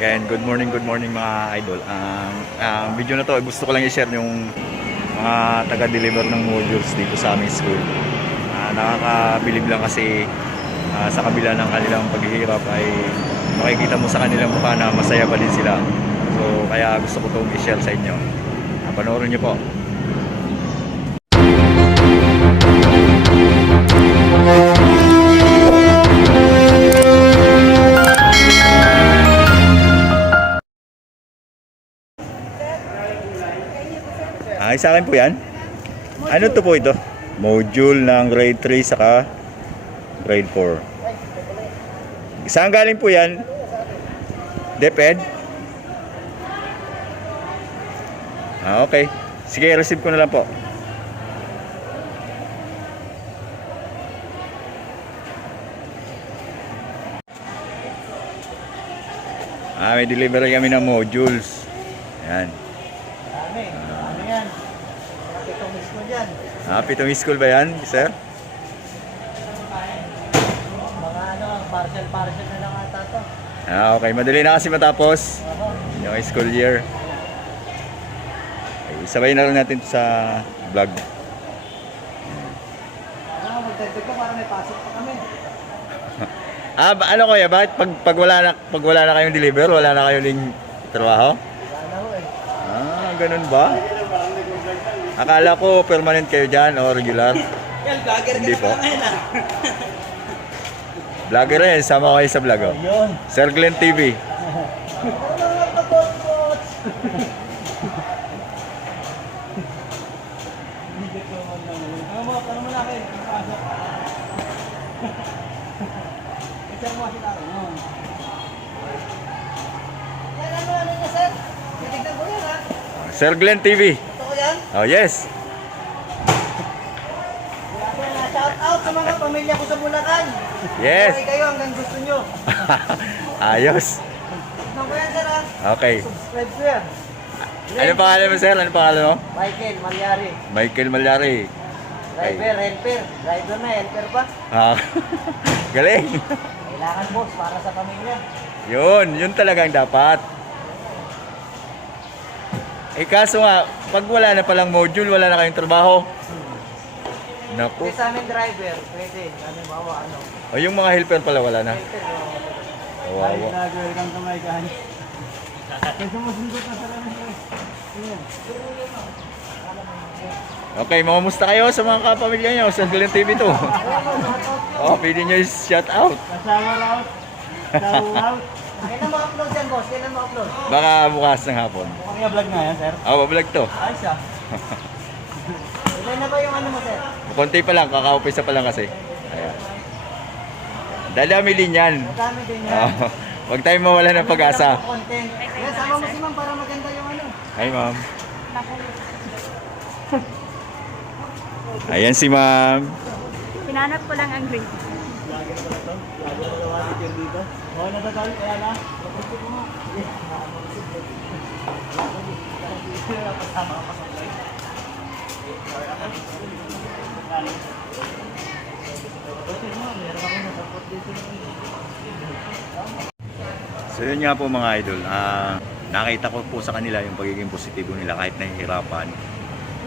Again, good morning mga idol. Ang video na to, gusto ko lang i-share yung mga taga-deliver ng modules dito sa aming school. Nakakabilib lang kasi sa kabila ng kanilang paghihirap ay makikita mo sa kanilang mukha na masaya pa din sila. So kaya gusto ko itong i-share sa inyo. Panoorin nyo po. Sa akin po yan. Ano to po ito? Module ng grade 3 saka grade 4. Saan galing po yan? DepEd? Okay. Sige, receive ko na lang po. May delivery kami ng modules. Yan. Dami yan. Pitong school yan. Pitong school ba yan, sir? Mga parcel na lang ata to. Okay. Madali na kasi matapos yung school year. Okay, sabay na lang natin sa vlog. Magdagdag ko para may pasok pa kami. Ano kuya, bakit pag wala na kayong deliver, wala na kayong trabaho? Wala na ho eh. Ganun ba? Akala ko permanent kayo dyan o regular. Hindi po. Vlogger rin, sama kayo sa vlog. Yun. Sir Glenn TV. Ano mo na kayo? Isang mo sila. Yan ano niya sir? Titignan ko yan ha? Sir Glenn TV. Ito ko yan? Oh, yes. Shout out sa mga pamilya ko sa Bulacan. Yes. Okay kayo hanggang gusto nyo. Ayos. Tignan ko yan sir ha? Okay. Subscribe ko yan. Ano pangalan mo, sir? Ano pangalan mo? Michael Malyari. Michael Malyari. Driver, helper. Driver na, helper pa. Galing. Kailangan boss para sa pamilya. Yun talagang dapat. Kaso nga, pag wala na palang module, wala na kayong trabaho. Naku. Kasi sa amin driver, pwede. Kami bawa ano. O yung mga helper pala wala na. Helper, Kawawa. welcome to my gun. Kasi masundot na sa lamin ko. Okay, mamusta kayo sa mga kapamilya nyo sa Glenn TV to? Pwede nyo shout out. Kasama out. Shout out. Kailan ma-upload yan boss? Kailan ma-upload? Baka bukas ng hapon. Mukhang vlog na yan sir? Vlog to. Ayos ah. Ilan na ba yung ano mo sir? Konti pa lang, kaka-upisa pa lang kasi. Ayan. Dami din yan. Madami din yan. Huwag tayong mawala ng pag-asa. Content. Yan, sama mo si ma'am para maganda yung ano. Hi ma'am. Ayan si ma'am. Pinanap ko lang ang grade. Lagi na pala to. Lagi na pala teacher dito. Oo, natatawid. Kaya na. Kapag mo. Pasama ka pa sa live. So yun nga po mga idol. Nakita ko po sa kanila yung pagiging positibo nila kahit nahihirapan.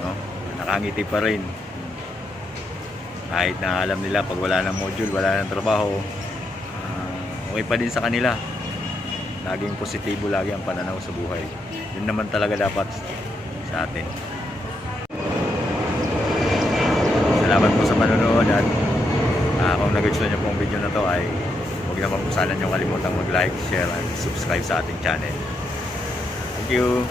No? Nakangiti pa rin. Kahit na alam nila pag wala ng module, wala ng trabaho, okay pa din sa kanila. Laging positibo, lagi ang pananaw sa buhay. Yun naman talaga dapat sa atin. Salamat po sa panonood at kung nagustuhan nyo po ang video na to ay huwag naman po sana nyo kalimutang mag-like, share, and subscribe sa ating channel. Thank you!